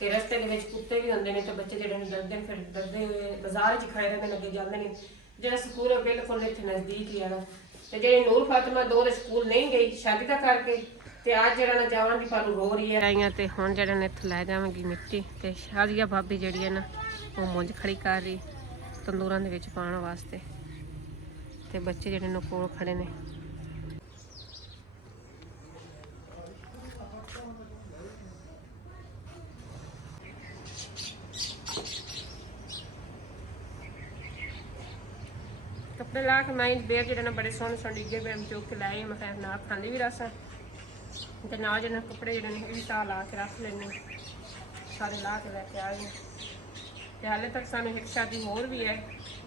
ਤੇ ਰਸਤੇ ਦੇ ਵਿੱਚ ਕੁੱਤੇ ਵੀ ਹੁੰਦੇ ਨੇ ਤੇ ਬੱਚੇ ਜਿਹੜੇ ਨੇ ਡਰਦੇ ਨੇ, ਫਿਰ ਡਰਦੇ ਹੋਏ ਬਾਜ਼ਾਰ 'ਚ ਖੜੇ ਰਹਿੰਦੇ ਨੇ, ਅੱਗੇ ਜਾਂਦੇ ਨੇ। ਜਿਹੜਾ ਸਕੂਲ ਹੈ ਬਿਲਕੁਲ ਇੱਥੇ ਨਜ਼ਦੀਕ ਹੀ ਹੈਗਾ। ਤੇ ਜਿਹੜੀ ਨੂਰ ਫਾਤਿਮਾ ਦੋ ਦੇ ਸਕੂਲ ਨਹੀਂ ਗਈ ਸ਼ਾਦੀ ਦਾ ਕਰਕੇ, ਤੇ ਅੱਜ ਜਿਹੜਾ ਨਾ ਜਾਵਾਂਗੀ ਪਰ ਰੋ ਰਹੀ ਹੈ ਆਈਆਂ। ਤੇ ਹੁਣ ਜਿਹੜਾ ਨੇ ਇੱਥੇ ਲੈ ਜਾਵਾਂਗੀ ਮਿੱਟੀ। ਤੇ ਸ਼ਾਦੀਆ ਭਾਬੀ ਜਿਹੜੀ ਹੈ ਨਾ ਉਹ ਮੁੰਜ ਖੜੀ ਕਰ ਰਹੀ ਤੰਦੂਰਾਂ ਦੇ ਵਿੱਚ ਪਾਉਣ ਵਾਸਤੇ, ਤੇ ਬੱਚੇ ਜਿਹੜੇ ਨੇ ਕੋਲ ਖੜੇ ਨੇ। ਕੱਪੜੇ ਲਾ ਕੇ ਮੈਂ ਬੇਰ ਜਿਹੜੇ ਨੇ ਬੜੇ ਸੋਹਣੇ ਸੋਹਣੇ ਡਿੱਗੇ ਪਏ ਚੁੱਕ ਕੇ ਲਾਏ। ਮੈਂ ਕਿਹਾ ਨਾਲ ਖਾਂਦੀ ਵੀ ਰਸਾਂ ਤੇ ਨਾਲ ਜਿਹੜੇ ਕੱਪੜੇ ਜਿਹੜੇ ਨੇ ਇਹ ਵੀ ਤਾਂ ਲਾ ਕੇ ਰੱਖ ਲੈਣੇ, ਸਾਰੇ ਲਾ ਕੇ ਲੈ ਕੇ ਆ ਗਏ। ਤੇ ਹਾਲੇ ਤੱਕ ਸਾਨੂੰ ਇੱਕ ਸ਼ਾਦੀ ਹੋਰ ਵੀ ਹੈ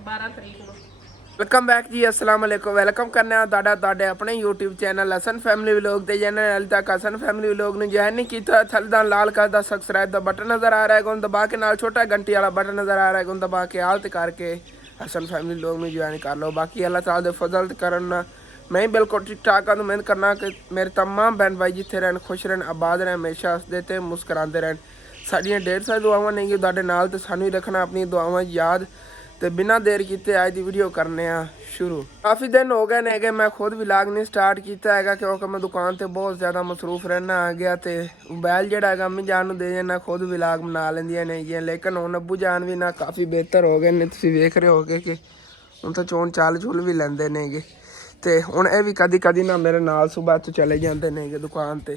12 ਤਰੀਕ ਨੂੰ। वेलकम बैक जी, अस्सलाम वालेकुम। वेलकम करने ਤੁਹਾਡੇ ਆਪਣੇ YouTube channel Hasan family vlog ਤੇ ਚੈਨਲ ਹਾਲੇ ਤੱਕ ਹਸਨ ਫੈਮਿਲੀ ਵਲੌਗ ਨੂੰ ਜੁਆਇਨ ਨਹੀਂ ਕੀਤਾ, ਥੱਲੇ ਦਾ ਲਾਲ ਕਲਰ ਦਾ ਸਬਸਕ੍ਰਾਈਬ ਦਾ ਬਟਨ ਨਜ਼ਰ ਆ ਰਿਹਾ ਹੈ, ਉਹਨੂੰ ਦਬਾ ਕੇ ਨਾਲ ਛੋਟਾ ਘੰਟੀ ਵਾਲਾ ਬਟਨ ਨਜ਼ਰ ਆ ਰਿਹਾ ਹੈ, ਉਹਨੂੰ ਦਬਾ ਕੇ ਆਲ ਤੇ ਕਰਕੇ ਹਸਨ ਫੈਮਿਲੀ ਵਲੌਗ ਨੂੰ ਜੁਆਇਨ ਕਰ ਲਓ। ਬਾਕੀ ਅੱਲਾਹ ਤਾਲਾ ਦੇ ਫਜ਼ਲ ਤੇ ਕਰਨ ਨਾਲ मैं बिल्कुल ठीक ठाक हूँ। मेहनत करना कि मेरे तमाम बहन भाई जिथे रहन खुश रहन आबाद रहन हमेशा हसते ते मुस्कुराते रहन। साड़ियाँ ढेर सारी दुआवां नहीं तुहाडे नाल ते सानू ही रखना अपनी दुआवां याद। तो बिना देर किए अज की वीडियो करने शुरू। काफ़ी दिन हो गए ने कि मैं खुद व्लॉग नहीं स्टार्ट किया है क्योंकि मैं दुकान से बहुत ज़्यादा मसरूफ रहना आ गया। तो मोबाइल जोड़ा है अम्मी जान दे देना, खुद व्लॉग बना लेंदियां ने जी। लेकिन हुण अब्बू जान भी ना काफ़ी बेहतर हो गए ने, तुसीं वेख रहे हो कि हुण तो चोन चाल चुल भी लैंदे नेगे। तो हुण ये भी कदी कदी ना मेरे नाल सुबह तो चले जाते नेगे दुकान ते।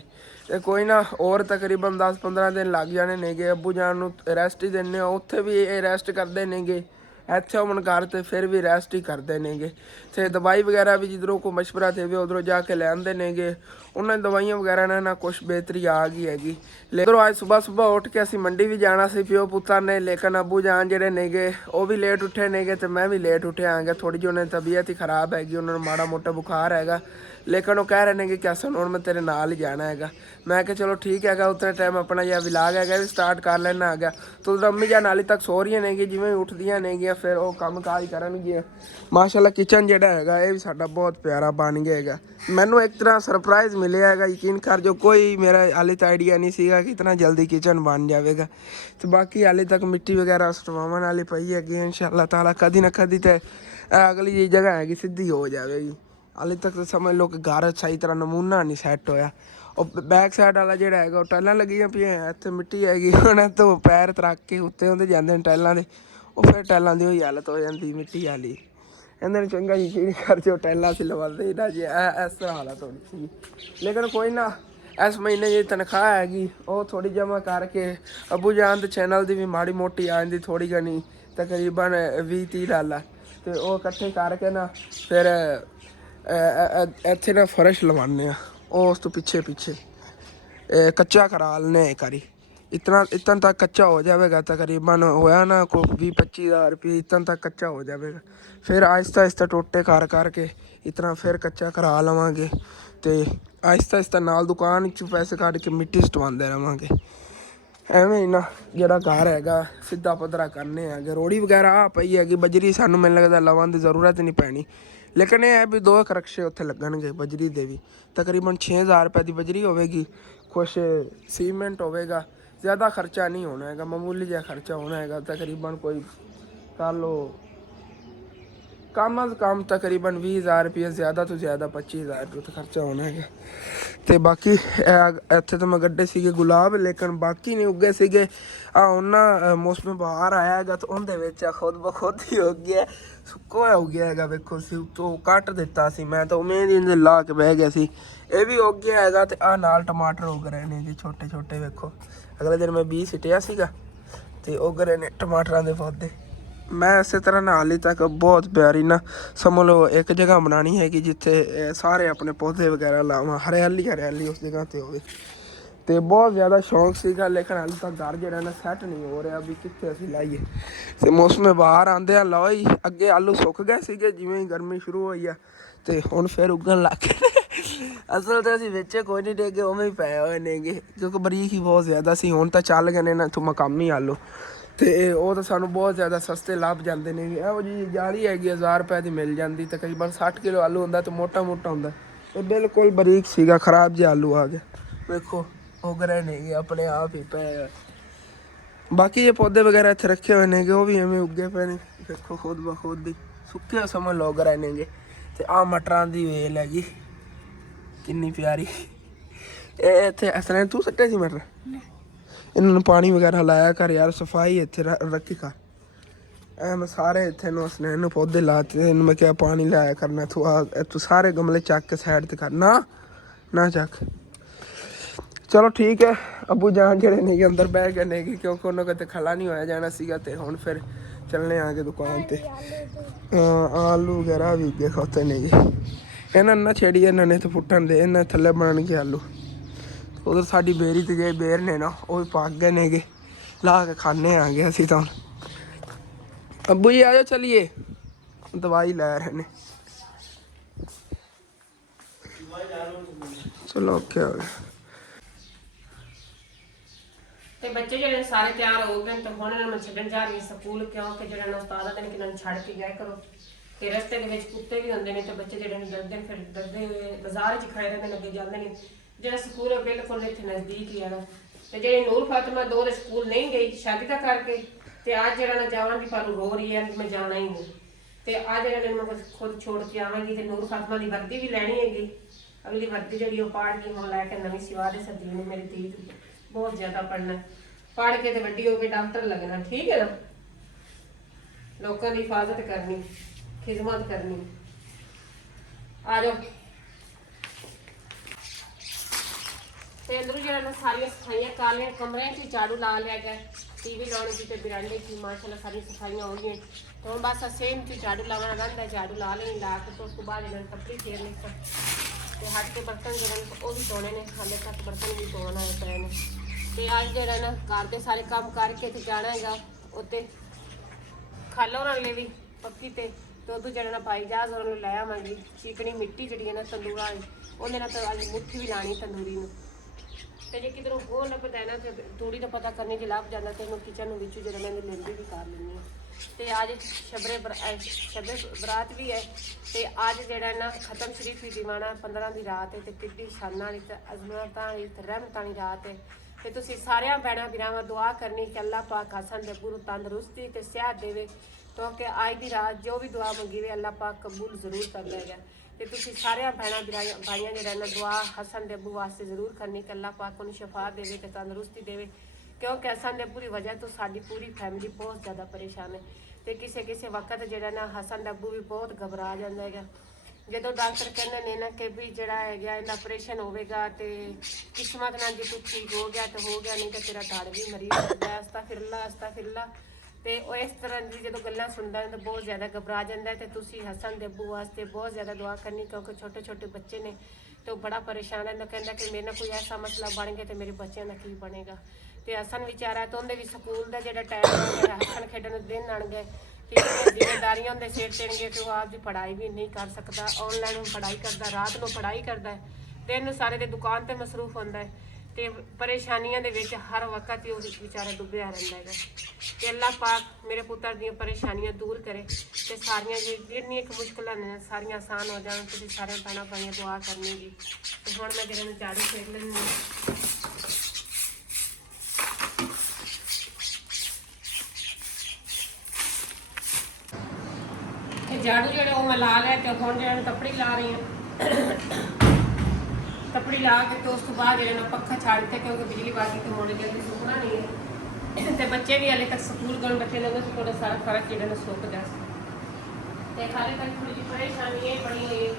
ते कोई ना और तकरीबन 10-15 दिन लग जाने नेगे। अब्बू जान नूं रैस्ट ही दिंदे आ, उत्थे भी ये रैस्ट करते नेगे, इत्थे होवन घर ते फिर भी रैस्ट ही करते नेगे। ते दवाई वगैरह भी जिधरों को मशवरा थे भी उधरों जाके ले आंदे नेगे। उन्होंने दवाइयां वगैरह ना कुछ बेहतरी आ गई हैगी। लेकिन आज सुबह सुबह उठ के असीं मंडी भी जाना सी प्यो पुत्तर ने, लेकिन अब्बू जान जेडे नेगे वो भी लेट उठे नेगे ते मैं भी लेट उठिया आंगा। थोड़ी जी उन्हें तबीयत ही खराब हैगी, उन्होंने माड़ा मोटा बुखार हैगा। लेकिन वो कह रहे हैं कि असन हुण मैं तेरे नाल ही जाना हैगा। मैं कि चलो ठीक हैगा, उतने टाइम अपना यह व्लॉग हैगा भी स्टार्ट कर लेना हैगा। तो अम्मी जान हाली तक सो रही नेगी, जिवें उठदियां नेगियां फिर वो काम काज करनगियां। माशाअल्लाह किचन जेड़ा हैगा ये भी साडा बहुत प्यारा बन गया हैगा। मैनू एक तरह सरप्राइज़ मिलिया हैगा, यकीन कर जो कोई मेरा हाले तक आइडिया नहीं सीगा कि इतना जल्दी किचन बन जाएगा। तो बाकी हाले तक मिट्टी वगैरह सटवावन वाली पई हैगी, इंशाअल्लाह ताला कदी ना कदी तो अगली जी जगह हैगी सीधी हो जाएगी। हाले तक तो समझ लो कि घर सही तरह नमूना नहीं सैट होया। और बैक साइड वाला जोड़ा है टाइलां लगियां पियां, इत्थे मिट्टी हैगी, उन्हें तो पैर तरक के उत्ते होंदे जांदे टाइलां दे, और फिर टाइलां दी होई हालत हो जाती मिट्टी वाली। इन्हें चंगा यकीन कर जो टाइलां असीं लवांदे ही ना जी, इस तरह हालत होनी सी। लेकिन कोई ना, इस महीने जी तनख्वाह हैगी वो थोड़ी जमा करके अब्बू जान दे चैनल की भी माड़ी मोटी आ जाती थोड़ी घनी, तकरीबन 20-30 डॉलर। तो वो इकट्ठे करके ना फिर इत्थे ना फर्श लवाने उस तो पिछे पिछे कच्चा करा लेने करी। इतना तक कच्चा हो जाएगा, तकरीबन होया ना को 20-25 हज़ार रुपये इतना तक कच्चा हो जाएगा। फिर आहिस्ता आहिस्ता टोटे कर करके इतना फिर कच्चा करा लवांगे। तो आहिस्ता आहिस्ता नाल दुकान चों पैसे कट के मिट्टी सटवाते रहांगे। एवें ही ना जोड़ा घर हैगा सीधा पद्धरा करने है। रोड़ी वगैरह आ पई हैगी, बजरी सानू मैनूं लगदा लवन की जरूरत नहीं पैनी। लेकिन यह है भी 2 खरकशे उत्थे लगणगे बजरी दे भी। तकरीबन 6,000 रुपये की बजरी होगी, कुछ सीमेंट होगा, ज़्यादा खर्चा नहीं होना है, मामूली जहा खर्चा होना है। तकरीबन कोई कर लो कम अज़ कम तकरीबन 20,000 रुपये, ज़्यादा तो ज़्यादा 25,000 रुपये खर्चा होना है। तो बाकी इत्थे तो मैं गड्ढे सीगे गुलाब, लेकिन बाकी नहीं उगे सीगे। उन्ना मौसम बहार आया है तो उनके खुद ब खुद ही हो गया, सुक्का हो गया है। वेखो तो कट दिता सी मैं, तो उम्मीद ही ला के बह गया सी। ये भी हो गया है। तो आ नाल टमाटर उग रहे हैं जी छोटे छोटे, वेखो अगले दिन मैं 20 सिटिया सीगा तो उग रहे हैं टमाटरों के पौधे। मैं इस तरह ना हाली तक बहुत प्यारी ना समझ लो एक जगह बनानी है कि जिथे सारे अपने पौधे वगैरह लावा, हरियाली हरियाली उस जगह पर हो। तो बहुत ज़्यादा शौक सीगा, लेकिन हाले तक घर जो ना सैट नहीं हो रहा भी कितने असीं लाइए। तो मौसम बाहर आंदे लो ही अगे आलू सुक गए सीगे, जिवें ही गर्मी शुरू हुई है तो हुण फिर उगन लग गए। असल तो असीं बेचे कोई नहीं डेगे, उवें ही पए हुए नेगे क्योंकि बरीक ही बहुत ज़्यादा सी। हुण तो चल गए ने इत्थों मकामी आलू, तो वो तो सानू बहुत ज़्यादा सस्ते लभ जाते हैं। यहो जी जाली हैगी 1000 रुपये की मिल जाती, तकरीबन 60 किलो आलू होंदा तो मोटा मोटा होंदा। तो बिल्कुल बरीक सीगा, खराब जे आलू आ गए। देखो उग रहे नहीं अपने आप ही पे। ਬਾਕੀ ਇਹ ਪੌਦੇ ਵਗੈਰਾ ਇੱਥੇ ਰੱਖੇ ਹੋਏ ਨੇਗੇ ਉਹ ਵੀ ਐਵੇਂ ਉੱਗੇ ਪਏ ਨੇ, ਦੇਖੋ ਖੁਦ ਬ ਖੁਦ ਹੀ ਸੁੱਕੇ ਸਮਝ ਲੋਕ ਰਹੇ ਨੇਗੇ। ਤੇ ਆਹ ਮਟਰਾਂ ਦੀ ਵੇਲ ਹੈਗੀ ਕਿੰਨੀ ਪਿਆਰੀ। ਇਹ ਇੱਥੇ ਅਸਲਾਂ ਤੂੰ ਸੱਟੇ ਸੀ ਮਟਰ, ਇਹਨਾਂ ਨੂੰ ਪਾਣੀ ਵਗੈਰਾ ਲਾਇਆ ਕਰ ਯਾਰ, ਸਫਾਈ ਇੱਥੇ ਰੱਖੀ ਕਰ। ਐ ਮੈਂ ਸਾਰੇ ਇੱਥੇ ਨੂੰ ਅਸਲੇ ਨੂੰ ਪੌਦੇ ਲਾਤੇ, ਇਹਨੂੰ ਮੈਂ ਕਿਹਾ ਪਾਣੀ ਲਾਇਆ ਕਰਨਾ, ਤੂੰ ਸਾਰੇ ਗਮਲੇ ਚੱਕ ਕੇ ਸਾਈਡ ਤੇ ਕਰ, ਨਾ ਚੱਕ। ਚਲੋ ਠੀਕ ਹੈ, ਅੱਬੂ ਜਾਨ ਜਿਹੜੇ ਨੇਗੇ ਅੰਦਰ ਬਹਿ ਗਏ ਨੇਗੇ ਕਿਉਂਕਿ ਉਹਨਾਂ ਕਿਤੇ ਖਲਾ ਨਹੀਂ ਹੋਇਆ ਜਾਣਾ ਸੀਗਾ। ਤੇ ਹੁਣ ਫਿਰ ਚੱਲਣੇ ਆ ਕੇ ਦੁਕਾਨ ਤੇ। ਆਲੂ ਵਗੈਰਾ ਵੀ ਉੱਗੇ ਖੋਤੇ ਨੇਗੇ, ਇਹਨਾਂ ਨਾ ਛੇੜੀ, ਇਹਨਾਂ ਨੇ ਤਾਂ ਫੁੱਟਣ ਦੇ, ਇਹਨਾਂ ਥੱਲੇ ਬਣਨਗੇ ਆਲੂ। ਉਧਰ ਸਾਡੀ ਬੇਰੀ ਤੇ ਜੇ ਬੇਰ ਨੇ ਨਾ ਉਹ ਵੀ ਪੱਕ ਗਏ ਨੇਗੇ, ਲਾ ਕੇ ਖਾਣੇ ਆ ਗਏ ਅਸੀਂ ਤਾਂ। ਅੱਬੂ ਜੀ ਆਜੋ ਚਲੀਏ, ਦਵਾਈ ਲੈ ਰਹੇ ਨੇ। ਚਲੋ ਓਕੇ ਹੋ ਗਿਆ। ਤੇ ਬੱਚੇ ਜਿਹੜੇ ਸਾਰੇ ਤਿਆਰ ਹੋ ਗਏ ਤੇ ਹੁਣ ਇਹਨਾਂ ਨੂੰ ਛੱਡਣ ਜਾ ਰਹੀ ਸਕੂਲ, ਕਿਉਂਕਿ ਜਿਹੜਾ ਨਾ ਉਸਤਾਦ ਨੇ ਕਿ ਇਹਨਾਂ ਨੂੰ ਛੱਡ ਕੇ ਜਾਇਆ ਕਰੋ। ਤੇ ਰਸਤੇ ਦੇ ਵਿੱਚ ਕੁੱਤੇ ਵੀ ਹੁੰਦੇ ਨੇ ਤੇ ਬੱਚੇ ਜਿਹੜੇ ਨੇ ਡਰਦੇ ਫਿਰ ਡਰਦੇ ਹੋਏ ਬਾਜ਼ਾਰ 'ਚ ਖੜੇ ਰਹਿੰਦੇ ਨੇ, ਅੱਗੇ ਜਾਂਦੇ ਨੇ। ਜਿਹੜਾ ਸਕੂਲ ਹੈ ਬਿਲਕੁਲ ਇੱਥੇ ਨਜ਼ਦੀਕ ਹੀ ਹੈਗਾ। ਤੇ ਜਿਹੜੀ ਨੂਰ ਫਾਤਿਮਾ 2 ਦੇ ਸਕੂਲ ਨਹੀਂ ਗਈ ਸ਼ਾਦੀ ਦਾ ਕਰਕੇ, ਤੇ ਅੱਜ ਜਿਹੜਾ ਨਾ ਜਾਵਾਂਗੀ ਪਰ ਰੋ ਰਹੀ ਹੈ ਕਿ ਮੈਂ ਜਾਣਾ ਹੀ ਨਹੀਂ। ਤੇ ਅੱਜ ਜਿਹੜਾ ਮੈਂ ਖੁਦ ਛੋੜ ਕੇ ਆਵਾਂਗੀ। ਤੇ ਨੂਰ ਫਾਤਿਮਾ ਦੀ ਵਰਦੀ ਵੀ ਲੈਣੀ ਹੈਗੀ, ਅਗਲੀ ਵਰਦੀ ਜਿਹੜੀ ਉਹ ਪਾੜ ਕੇ ਹੁਣ ਲੈ ਕੇ ਨਵੀਂ ਸਿਵਾ ਦੇ ਸੱਦੀ ਨੇ। ਮੇਰੀ ਧੀ ਬਹੁਤ ਜ਼ਿਆਦਾ ਪੜ੍ਹਨਾ, ਪੜ੍ਹ ਕੇ ਤੇ ਵੱਡੀ ਹੋ ਕੇ ਡਾਕਟਰ ਲੱਗਣਾ, ਠੀਕ ਹੈ ਨਾ। ਲੋਕਾਂ ਦੀ ਹਿਫਾਜ਼ਤ ਕਰਨੀ, ਖਿਦਮਤ ਕਰਨੀ। ਆ ਜਾਓ। ਤੇ ਅੰਦਰੋਂ ਜਿਹੜਾ ਨਾ ਸਾਰੀਆਂ ਸਫਾਈਆਂ ਕਰ ਲਈਆਂ, ਕਮਰਿਆਂ 'ਚ ਝਾੜੂ ਲਾ ਲਿਆ ਗਿਆ, ਟੀਵੀ ਲਾਉਣੀ ਸੀ ਤੇ ਬਰਾਂਡੇ 'ਚ ਮਾਸ਼ਾਅੱਲਾ ਸਾਰੀਆਂ ਸਫਾਈਆਂ ਹੋ ਗਈਆਂ। ਤੇ ਹੁਣ ਬਸ ਸੇਮ 'ਚ ਝਾੜੂ ਲਾਉਣਾ ਰਹਿੰਦਾ, ਝਾੜੂ ਲਾ ਲੈਣੀ, ਲਾ ਕੇ ਉਸ ਤੋਂ ਬਾਅਦ ਇਹਨਾਂ ਨੇ ਕੱਪੜੇ ਫੇਰ ਲਈ ਤੇ ਹੱਟ ਕੇ ਬਰਤਨ ਜਿਹੜੇ ਨੇ ਉਹ ਵੀ ਧੋਣੇ ਨੇ, ਹਾਲੇ ਤੱਕ ਬਰਤਨ ਵੀ ਧੋਣ ਆਏ ਪਏ ਨੇ। ਤੇ ਅੱਜ ਜਿਹੜਾ ਨਾ ਘਰ ਦੇ ਸਾਰੇ ਕੰਮ ਕਰਕੇ ਤੇ ਜਾਣਾ ਹੈਗਾ ਉੱਤੇ ਖਾਲਾ ਉਹਨਾਂ ਲਈ ਵੀ ਪੱਕੀ ਤੇ ਉਦੋਂ ਜਿਹੜਾ ਨਾ ਭਾਈ ਜਹਾਜ਼ ਉਹਨਾਂ ਨੂੰ ਲੈ ਆਵਾਂਗੀ। ਚੀਕਣੀ ਮਿੱਟੀ ਜਿਹੜੀ ਹੈ ਨਾ ਤੰਦੂਰਾਂ ਵਾਲੀ, ਉਹਦੇ ਨਾਲ ਤਾਂ ਅੱਜ ਮੁੱਠੀ ਵੀ ਲਾਣੀ ਤੰਦੂਰੀ ਨੂੰ। ਤੇ ਜੇ ਕਿਧਰੋਂ ਹੋਰ ਲੱਭਦਾ ਨਾ ਤੇ ਤੂੜੀ ਦਾ ਪਤਾ ਕਰਨੀ, ਜੇ ਲੱਭ ਜਾਂਦਾ ਤੇ ਉਹਨੂੰ ਕਿਚਨ ਨੂੰ ਵਿੱਚੋਂ ਜਿਹੜਾ ਮੈਂ ਲੈਂਦੀ ਵੀ ਕਰ ਲੈਂਦੀ ਹਾਂ। ਤੇ ਅੱਜ ਸ਼ਬਰੇ ਬਰਾਤ ਵੀ ਹੈ। ਤੇ ਅੱਜ ਜਿਹੜਾ ਨਾ ਖਤਮ ਸ਼ਰੀਫ ਵੀ ਦੀਵਾਨਾ 15 ਦੀ ਰਾਤ ਹੈ ਤੇ ਕਿੱਡੀ ਸ਼ਾਨਾਂ ਵਾਲੀ ਤੇ ਅਜ਼ਮਤਾਂ ਵਾਲੀ ਤੇ ਰਹਿਮਤਾਂ ਵਾਲੀ ਰਾਤ ਹੈ। ਤੇ ਤੁਸੀਂ ਸਾਰਿਆਂ ਭੈਣਾਂ ਵੀਰਾਂ ਦੁਆ ਕਰਨੀ ਕਿ ਅੱਲਾਹ ਪਾਕ ਹਸਨ ਦੇ ਅੱਬੂ ਨੂੰ ਤੰਦਰੁਸਤੀ ਤੇ ਸਿਹਤ ਦੇਵੇ, ਕਿਉਂਕਿ ਅੱਜ ਦੀ ਰਾਤ ਜੋ ਵੀ ਦੁਆ ਮੰਗੀ ਵੇ ਅੱਲਾਹ ਪਾਕ ਕਬੂਲ ਜ਼ਰੂਰ ਕਰਦਾ ਹੈਗਾ। ਤੇ ਤੁਸੀਂ ਸਾਰਿਆਂ ਭੈਣਾਂ ਭਾਈਆਂ ਜਿਹੜਾ ਨਾ ਦੁਆ ਹਸਨ ਦੇ ਅੱਬੂ ਵਾਸਤੇ ਜ਼ਰੂਰ ਕਰਨੀ ਕਿ ਅੱਲਾਹ ਪਾਕ ਉਹਨੂੰ ਸ਼ਫਾ ਦੇਵੇ ਤੇ ਤੰਦਰੁਸਤੀ ਦੇਵੇ, ਕਿਉਂਕਿ ਹਸਨ ਦੇ ਅੱਬੂ ਦੀ ਵਜ੍ਹਾ ਤੋਂ ਸਾਡੀ ਪੂਰੀ ਫੈਮਿਲੀ ਬਹੁਤ ਜ਼ਿਆਦਾ ਪਰੇਸ਼ਾਨ ਹੈ। ਤੇ ਕਿਸੇ ਵਕਤ ਜਿਹੜਾ ਨਾ ਹਸਨ ਦਾ ਅੱਬੂ ਵੀ ਬਹੁਤ ਘਬਰਾ ਜਾਂਦਾ ਹੈਗਾ। ਜਦੋਂ ਡਾਕਟਰ ਕਹਿੰਦੇ ਨੇ ਨਾ ਕਿ ਵੀ ਜਿਹੜਾ ਹੈਗਾ ਇਹਦਾ ਆਪਰੇਸ਼ਨ ਹੋਵੇਗਾ ਤੇ ਕਿਸਮਤ ਨਾਲ ਜੇ ਤੂੰ ਠੀਕ ਹੋ ਗਿਆ ਤਾਂ ਹੋ ਗਿਆ, ਨਹੀਂ ਤਾਂ ਤੇਰਾ ਧੜ ਵੀ ਮਰੀ ਜਾਂਦਾ। ਅਸਤਾਫਿਰਲਾ। ਤੇ ਉਹ ਇਸ ਤਰ੍ਹਾਂ ਦੀ ਜਦੋਂ ਗੱਲਾਂ ਸੁਣਦਾ ਹੈ ਤਾਂ ਬਹੁਤ ਜ਼ਿਆਦਾ ਘਬਰਾ ਜਾਂਦਾ ਹੈ। ਤੇ ਤੁਸੀਂ ਹਸਨ ਦੇ ਅੱਬੂ ਵਾਸਤੇ ਬਹੁਤ ਜ਼ਿਆਦਾ ਦੁਆ ਕਰਨੀ, ਕਿਉਂਕਿ ਛੋਟੇ ਛੋਟੇ ਬੱਚੇ ਨੇ ਤੇ ਉਹ ਬੜਾ ਪਰੇਸ਼ਾਨ ਹੈ। ਕਹਿੰਦਾ ਕਿ ਮੇਰੇ ਨਾਲ ਕੋਈ ਐਸਾ ਮਸਲਾ ਬਣ ਗਿਆ ਤੇ ਮੇਰੇ ਬੱਚਿਆਂ ਦਾ ਕੀ ਬਣੇਗਾ। ਤੇ ਹਸਨ ਵਿਚਾਰਾ ਤਾਂ ਉਹਦੇ ਵੀ ਸਕੂਲ ਦਾ ਜਿਹੜਾ ਟਾਈਮ ਹੈ, ਹਸਨ ਖੇਡਣ ਨੂੰ ਦਿਨ ਆਣਗੇ ਤੇ ਜ਼ਿੰਮੇਦਾਰੀਆਂ ਉਹਦੇ ਸਿਰ ਚੜਨਗੇ ਤੇ ਉਹ ਆਪ ਦੀ ਪੜ੍ਹਾਈ ਵੀ ਨਹੀਂ ਕਰ ਸਕਦਾ। ਆਨਲਾਈਨ ਪੜ੍ਹਾਈ ਕਰਦਾ, ਰਾਤ ਨੂੰ ਪੜ੍ਹਾਈ ਕਰਦਾ ਹੈ, ਦਿਨ ਸਾਰੇ ਦੇ ਦੁਕਾਨ ਤੇ ਮਸਰੂਫ ਹੁੰਦਾ ਹੈ ਤੇ ਪਰੇਸ਼ਾਨੀਆਂ ਦੇ ਵਿੱਚ ਹਰ ਵਕਤ ਹੀ ਉਹ ਵਿਚਾਰਾ ਡੁੱਬਿਆ ਰਹਿੰਦਾ ਹੈਗਾ। ਤੇ ਅੱਲਾਹ ਪਾਕ ਮੇਰੇ ਪੁੱਤਰ ਦੀਆਂ ਪਰੇਸ਼ਾਨੀਆਂ ਦੂਰ ਕਰੇ ਤੇ ਸਾਰੀਆਂ ਜਿੰਨੀਆਂ ਕੁ ਮੁਸ਼ਕਲਾਂ ਨੇ ਸਾਰੀਆਂ ਆਸਾਨ ਹੋ ਜਾਣ। ਤੁਸੀਂ ਸਾਰੇ ਭੈਣਾਂ ਭਾਈਆਂ ਦੁਆ ਕਰਨੀ ਜੀ। ਤੇ ਹੁਣ ਮੈਂ ਜਿਹੜਾ ਨੂੰ ਝਾੜੂ ਫੇਰ ਲੈਂਦੀ ਹਾਂ। ਝਾੜੂ ਜਿਹੜੇ ਉਹ ਮੈਂ ਲਾ ਲਿਆ ਤੇ ਹੁਣ ਜਿਹੜਾ ਕੱਪੜੀ ਲਾ ਰਹੀ ਹਾਂ। ਕੱਪੜੀ ਲਾ ਕੇ ਤੇ ਉਸ ਤੋਂ ਬਾਅਦ ਜਿਹੜਾ ਨਾ ਪੱਖਾ ਛੱਡ ਦਿੱਤਾ, ਕਿਉਂਕਿ ਬਿਜਲੀ ਬਾਕੀ ਤੇ ਹੋਣੀ ਜਲਦੀ ਸੁੱਕਣਾ ਨਹੀਂ ਹੈ। ਤੇ ਬੱਚੇ ਵੀ ਹਲੇ ਤੱਕ ਸਕੂਲ ਗਏ, ਬੱਚੇ ਲੋਕਾਂ ਤੋਂ ਥੋੜਾ ਸਾਰਾ ਫਰਕ ਜਿਹੜਾ ਨਾ ਸੁੱਕ ਜਾ। ਤੇ ਹਾਲੇ ਤੱਕ ਥੋੜੀ ਜਿਹੀ ਪਰੇਸ਼ਾਨੀ ਇਹ ਬਣੀ ਹੋਈ ਹੈ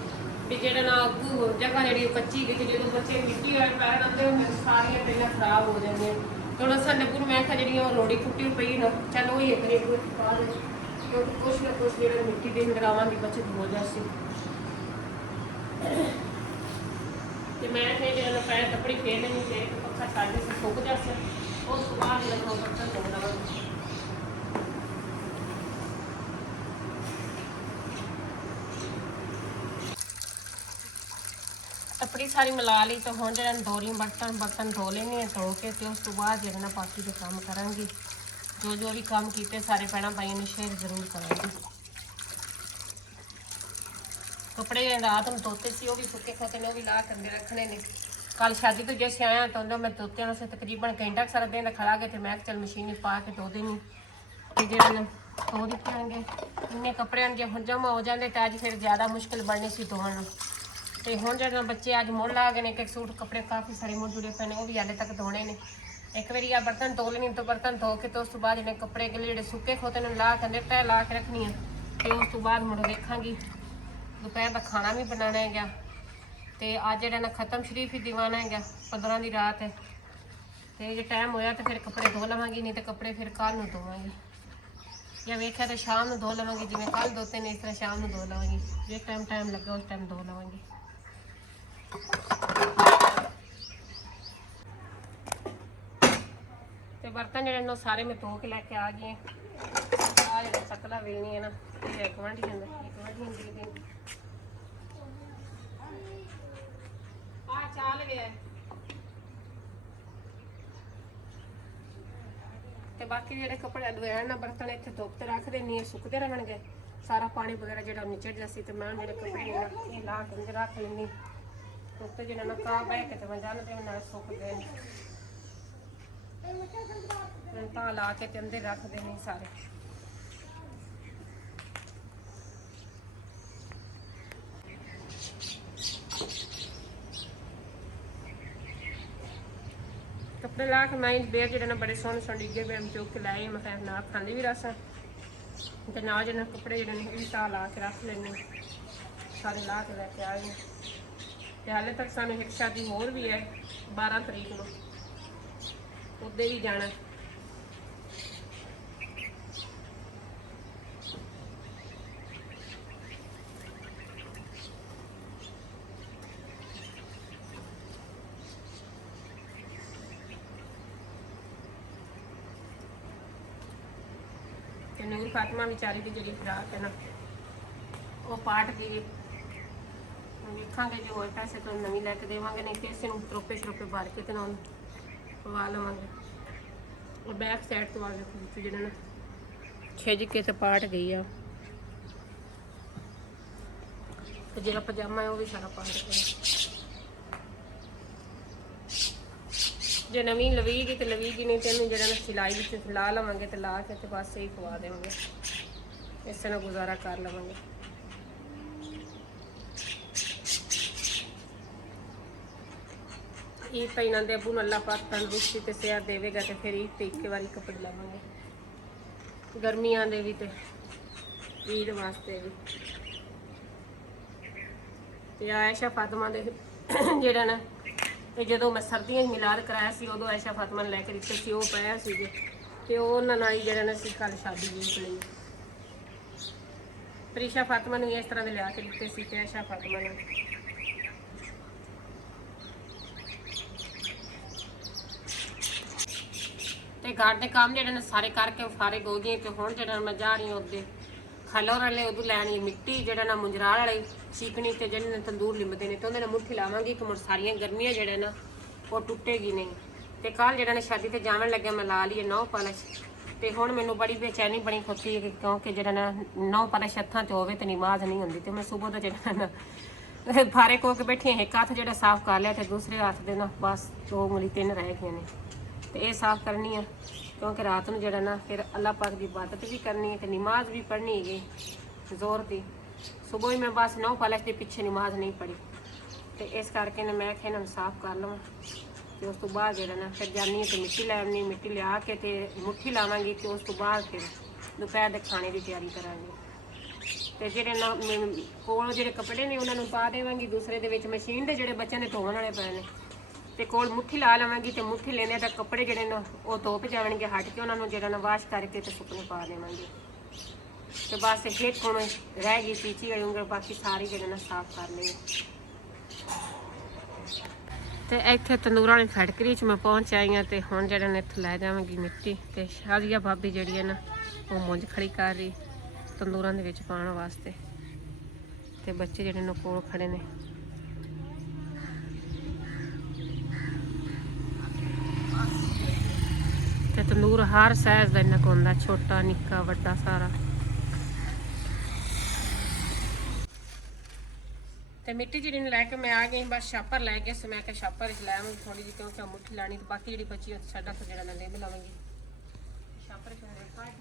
ਵੀ ਜਿਹੜਾ ਨਾ ਅੱਗੂ ਜਗ੍ਹਾ ਜਿਹੜੀ ਕੱਚੀ ਗਈ, ਜਦੋਂ ਬੱਚੇ ਮਿੱਟੀ ਵਾਲੇ ਪੈਰ ਆਉਂਦੇ ਹੁੰਦੇ ਸਾਰੀਆਂ ਪਹਿਲਾਂ ਖਰਾਬ ਹੋ ਜਾਂਦੀਆਂ। ਥੋੜਾ ਸਾਡੇ ਨੂੰ ਮੈਂ ਕਿਹਾ ਜਿਹੜੀਆਂ ਉਹ ਰੋੜੀ ਫੁੱਟੀ ਪਈ ਨਾ, ਚੱਲ ਉਹ ਹੀ ਇੱਕ ਬਾਅਦ ਕੁਛ ਨਾ ਕੁਛ ਜਿਹੜਾ ਮਿੱਟੀ ਦੇ ਅੰਦਰ ਆਵਾਂਗੀ ਬੱਚਤ ਹੋ ਜਾਸੀ। ਤੇ ਮੈਂ ਫਿਰ ਜਿਹੜਾ ਪੈਰ ਕੱਪੜੀ ਫੇਰ ਲੈਣੀ ਤੇ ਪੱਖਾ ਛੱਡ ਕੇ ਸੁੱਕ ਜਾਸੀ, ਉਸ ਤੋਂ ਬਾਅਦ ਜਿਹੜਾ ਉਹ ਬੱਚਾ ਧੋ ਲਵਾਂਗੀ। ਕੱਪੜੀ ਸਾਰੀ ਮਿਲਾ ਲਈ ਤਾਂ ਹੁਣ ਜਿਹੜਾ ਦੋਰੀ ਬਰਤਨ ਧੋ ਲੈਣੇ ਆ ਧੋ ਕੇ, ਤੇ ਉਸ ਤੋਂ ਬਾਅਦ ਜਿਹੜਾ ਨਾ ਬਾਕੀ ਦੇ ਕੰਮ ਕਰਾਂਗੀ। ਜੋ ਵੀ ਕੰਮ ਕੀਤੇ ਸਾਰੇ ਭੈਣਾਂ ਭਾਈਆਂ ਨੂੰ ਸ਼ੇਅਰ ਜ਼ਰੂਰ ਕਰਾਂਗੀ। ਕੱਪੜੇ ਰਾਤ ਨੂੰ ਧੋਤੇ ਸੀ, ਉਹ ਵੀ ਸੁੱਕੇ ਖੋਤੇ ਨੇ, ਉਹ ਵੀ ਲਾ ਕੇ ਰੱਖਣੇ ਨੇ। कल शादी तो जैसे आया तो उन्होंने मैं धोते से तकरीबन घंटा सारा दिन खड़ा गए थे। मैं चल मशीन पा के धो देनी तो जो धो दिते होंगे इन्ने कपड़े जो हम जमा हो जाते तो अज फिर ज़्यादा मुश्किल बननी सी धोने। तो हूँ जो बच्चे अज मुड़ ला गए एक सूट कपड़े काफ़ी सारे मुड़ जुड़े पे वो भी हाले तक धोने ने। एक बार आ बर्तन धो लेनी तो बर्तन धो के तो उस बाद जो कपड़े गिले जो सुके खोते ला के तह ला के रखनी है। तो उस बाद मुड़ देखा दोपहर का खाना भी बनाना है गया। तो अज जो खत्म शरीफ ही दीवाना है 15 की रात है। तो जो टाइम होया तो फिर कपड़े धो लवांगी नहीं तो कपड़े फिर कल धोवांगी या वेख्या तो शाम धो लवांगी जिमें कल धोते ने इस तरह शाम धो लवांगी जिस टाइम लगे उस टाइम धो लवांगी। तो बर्तन जो सारे मैं धो के लैके आ गए। आ जो चकला वेलनी है ना एक वांडी चाल गया ते बाकी जेडे कपड़े धोए ना बर्तन इतने धुप रख देनी है सुकते रहने सारा पानी वगैरह जो निचड़ जैसी तो मैं जो कपड़े ला के रख लेनी धुप जो ना घा बह के मैं जाने सुक गए घा ला के अंदर रख देनी सारे। कपड़े ला के मैं बेर जो बड़े सोहने सोहने डिगे पे चुक के लाए मैं खैर नाप खाली भी रस तो ना जो कपड़े जो ता ला के रख लेनी सारे ला के लैके आ गए। तो हाले तक सानू एक शादी होर भी है 12 तरीक को उदे भी जाना। नूर फातिमा बेचारी की जी फ्राक है ना वो पाट गई देखा जो हो पैसे तो नवी लैके देवे नहीं तो इसे तरोपे शरोपे भर के पवा लवेंगे। और बैक साइड तो आगे जो ना छिज के तो पाट गई है तो जो पजामा है वो भी सारा पाट गया। जो नवी लवीगी तो लवीगी नहीं तो इन जो सिलाई ला लवेंगे तो ला के तो बस सही पवा देंगे इस तरह गुजारा कर लवेंगे। ईद तो इन्होंने अबू ने अल्लाह पाक तंदुरुस्ती तो सेहत देगा तो फिर ईद तो एक बारी कपड़े लवेंगे गर्मियां दे भी तो ईद वास्ते भी। तो आयशा फातिमा दे जेड़ा ना तो जो मैं सर्दियों मिलाद कराया सी उदों आयशा फातिमा ने लैके दिते सी वो पाया सी तो उन्होंने जो ना कल शादी वेच ली। पर ईशा फातिमा ने इस तरह के लिया के दिते सी तो आयशा फातिमा ने तो घर के काम जो सारे करके फारिग हो गए। तो हुण जो मैं जा रही उदे खलोर वाले उदू लैनी मिट्टी जो ना मुंजराल वाली चीकनी तो जो तंदूर लिंबते हैं तो उन्होंने मुट्ठी लावगी कि मुझ सारिया गर्मियां जो ना वो टुटेगी नहीं। तो कल जो शादी से जावन लगे मैं ला ली 9 पालिश तो हुण मैनू बड़ी बेचैनी बनी खुती है क्योंकि जो ना 9 पालिश हत्थां च होवे तो नमाज नहीं होंदी। तो मैं सुबह का जो ना फारिग होकर बैठी एक हथ जो साफ कर लिया तो दूसरे हथ के ना बस 2 उंगली 3 रह गए ने तो ये साफ करनी है क्योंकि रात में जो ना फिर अल्लाह पाक की इबादत भी करनी है तो नमाज भी पढ़नी है जोर की। सुबह ही मैं बस 9 पालिश के पीछे नमाज नहीं पढ़ी तो इस करके ना मैं इन्होंने साफ कर लवां। तो उस तो बाद जो ना फिर जानी तो मिट्टी लैनी मिट्टी लिया के तो मुट्ठी लावांगी तो उस तो बाद फिर दोपहर के खाने की तैयारी करांगी। तो जो ना कोल जो कपड़े ने उन्होंने पा देवांगी दूसरे के मशीन के जोड़े बच्चों के धोने वाले पे ने तो कोल मुट्ठी ला लवांगी तो मुट्ठी लेने तक कपड़े जोड़े ना वो धोप जाएंगे हट के उन्होंने जो ना वाश करके तो सुकने पा देवांगी। तो बस एक हम रह गई चीची वाली उंगल बाकी सारी जो ना साफ कर ली। तो इतने तंदूर वाली फैक्ट्री च मैं पहुँच आई हाँ तो हम जो इतों लै जावगी मिट्टी तो शादिया भाभी जी है ना वो मुंज खड़ी कर रही तंदूर के पाने वास्ते तो बच्चे जो कोल खड़े ने। तो तंदूर हर साइज का इन्ना होंदा छोटा निक्का वड्डा सारा। ਤੇ ਮਿੱਟੀ ਜਿਹੜੀ ਨੂੰ ਲੈ ਕੇ ਮੈਂ ਆ ਗਈ ਬਸ ਛਾਪਰ ਲੈ ਕੇ ਸੋ ਮੈਂ ਕਿ ਛਾਪਰ ਚ ਲੈ ਆਵਾਂਗੀ ਥੋੜੀ ਜਿਹੀ ਕਿਉਂਕਿ ਮੁੱਠੀ ਲਾਣੀ ਤੇ ਬਾਕੀ ਜਿਹੜੀ ਬਚੀ ਉਹ ਸਾਡਾ ਤੋਂ ਜਿਹੜਾ ਮੈਂ ਲਿੰਬ ਲਾਵਾਂਗੀ ਛਾਪਰ ਚ ਹੋਣੇ ਕੱਢ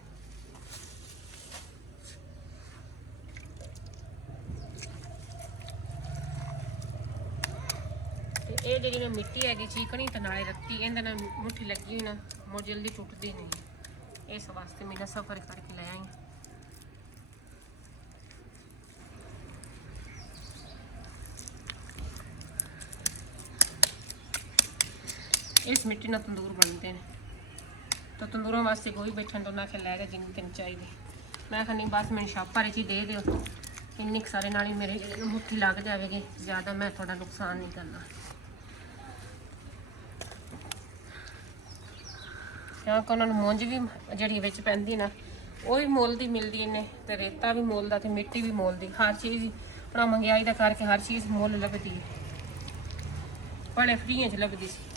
ਤੇ ਇਹ ਜਿਹੜੀ ਨਾ ਮਿੱਟੀ ਹੈਗੀ ਚੀਕਣੀ ਤੇ ਨਾਲੇ ਰੱਤੀ ਇਹਦੇ ਨਾਲ ਮੁੱਠੀ ਲੱਗੀ ਹੋਈ ਨਾ ਮੋ ਜਲਦੀ ਟੁੱਟਦੀ ਨਹੀਂ ਇਸ ਵਾਸਤੇ ਮੈਂ ਸਫਰ ਕਰਕੇ ਲੈ ਆਈ इस मिट्टी ना तंदूर बनते हैं तो तंदूरों वास्ते कोई बैठन तो ना खे लै गए जिन्नी तेन चाहिए मैं आखा नहीं बस मैंने छापर च ही दे दियो इन्नी सारे नाल ही मेरे मुट्ठी लग जाएगी ज़्यादा मैं थोड़ा नुकसान नहीं करना क्योंकि उन्होंने मुंज भी जी बिच पैंदी ना वो भी मुल की मिलती इन्हें तो रेता भी मुल का तो मिट्टी भी मुल की हर चीज़ अपना महंगाई का करके हर चीज़ मुल लभदी बड़े फ्री च लभदी सी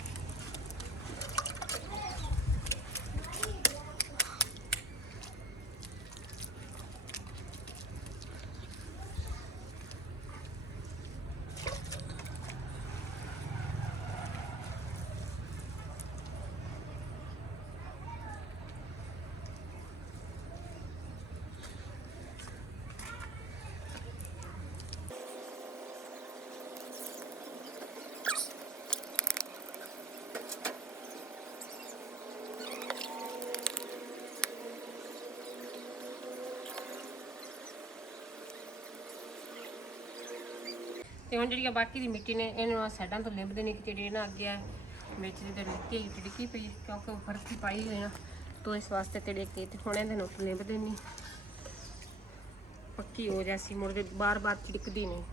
ਤੇ ਹੁਣ ਜਿਹੜੀ ਬਾਕੀ ਦੀ ਮਿੱਟੀ ਨੇ ਇਹਨੂੰ ਸਾਈਡਾਂ ਤੋਂ ਲਿੰਬ ਦੇਣੀ ਕਿ ਜਿਹੜੀ ਨਾ ਅੱਗੇ ਵਿੱਚ ਦੀ ਮਿੱਟੀ ਟਿੜਕੀ ਪਈ ਕਿਉਂਕਿ ਉਹ ਫਰਕੀ ਪਾਈ ਹੋਈ ਨਾ ਤੋਂ ਇਸ ਵਾਸਤੇ ਤੇੜੇ ਕੇ ਤੇ ਹੁਣ ਇਹਦੇ ਨੂੰ ਲਿੰਬ ਦੇਣੀ ਪੱਕੀ ਹੋ ਜਾਸੀ ਮੁੜ ਕੇ ਬਾਰ-ਬਾਰ ਟਿੜਕਦੀ ਨਹੀਂ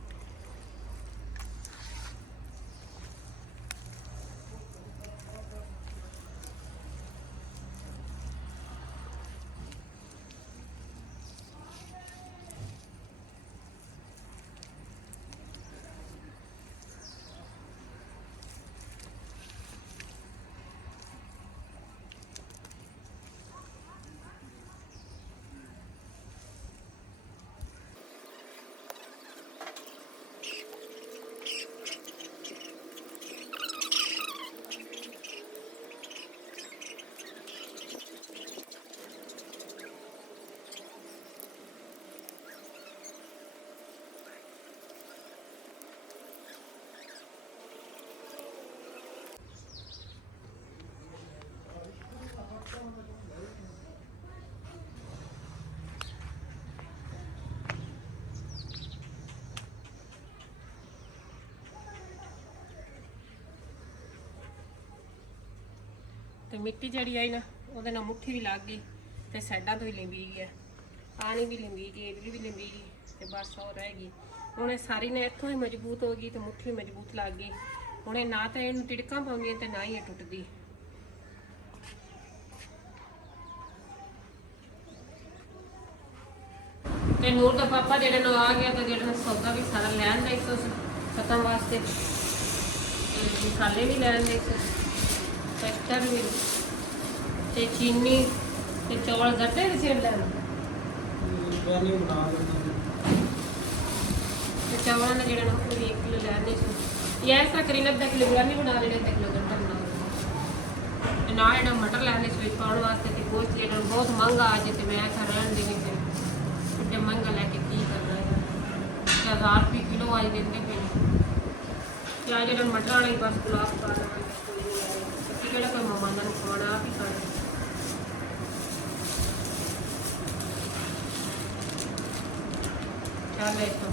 ਤੇ ਮਿੱਟੀ ਜਿਹੜੀ ਆਈ ਨਾ ਉਹਦੇ ਨਾਲ ਮੁੱਠੀ ਵੀ ਲੱਗ ਗਈ ਤੇ ਸਾਈਡਾਂ ਤੋਂ ਵੀ ਲਿੰਬੀ ਗਈ ਹੈ ਆਣੀ ਵੀ ਲਿੰਬੀ ਗਈ ਇਧਰ ਵੀ ਲਿੰਬੀ ਗਈ ਤੇ ਬਸ ਹੋ ਰਹਿ ਗਈ ਹੁਣ ਇਹ ਸਾਰੀ ਨੇ ਇੱਥੋਂ ਹੀ ਮਜ਼ਬੂਤ ਹੋ ਗਈ ਤੇ ਮੁੱਠੀ ਮਜ਼ਬੂਤ ਲੱਗ ਗਈ ਹੁਣ ਇਹ ਨਾ ਤਾਂ ਇਹਨੂੰ ਟਿੜਕਾਂ ਪਾਉਂਦੀਆਂ ਤੇ ਨਾ ਹੀ ਇਹ ਟੁੱਟਦੀ ਤੇ ਨੂਰ ਦਾ ਪਾਪਾ ਜਿਹੜੇ ਨੂੰ ਆ ਗਿਆ ਤੇ ਜਿਹੜਾ ਸੌਦਾ ਵੀ ਸਾਰਾ ਲੈਣ ਦਾ ਇਸ ਖਤਮ ਵਾਸਤੇ ਮਸਾਲੇ ਵੀ ਲੈਣ ਦੇ ਟੈਕਸਚਰ ਵੀ ਤੇ ਚੀਨੀ ਤੇ ਚੌਲ ਜੱਟੇ ਵੀ ਸੇਬ ਲੈਣ ਬਿਰਯਾਨੀ ਬਣਾ ਦਿੰਦੇ ਤੇ ਚਾਵਲਾਂ ਦਾ ਜਿਹੜਾ ਨਾ ਉਹ 1 ਕਿਲੋ ਲੈਣੇ ਸੀ ਇਹ ਐਸਾ ਕਰੀ ਲੱਦਾ ਕਿਲੋ ਬਿਰਯਾਨੀ ਬਣਾ ਲੈਣੇ ਤੇ ਕਿਲੋ ਗੱਟਾ ਬਣਾ ਲੈਣੇ ਤੇ ਨਾਲ ਇਹਨਾਂ ਮਟਰ ਲੈਣੇ ਸੀ ਪਾਉਣ ਵਾਸਤੇ ਤੇ ਗੋਸ਼ਤ ਜਿਹੜਾ ਬਹੁਤ ਮਹਿੰਗਾ ਆ ਜੇ ਤੇ ਮੈਂ ਖਾ ਰਹਿਣ ਦੇਣੀ ਤੇ ਤੇ ਮਹਿੰਗਾ ਲੈ ਕੇ ਕੀ ਕਰਨਾ ਹੈ 1000 ਰੁਪਏ ਕਿਲੋ ਆਈ ਦਿੰਦੇ ਪਏ ਤੇ ਆ ਜਿਹੜਾ ਮਟਰ ਵਾਲਾ ਹੀ ਬਸ ਗੁਲਾਬ ਪਾ ਲਵਾਂਗੇ ਤੇ ਕਿਹੜਾ ਕੋਈ ਮਹਿਮਾਨਾਂ ਨੂੰ ਖਾਣਾ ਆਪ ਹੀ ਖਾਣਾ ਚੱਲ ਇੱਥੋਂ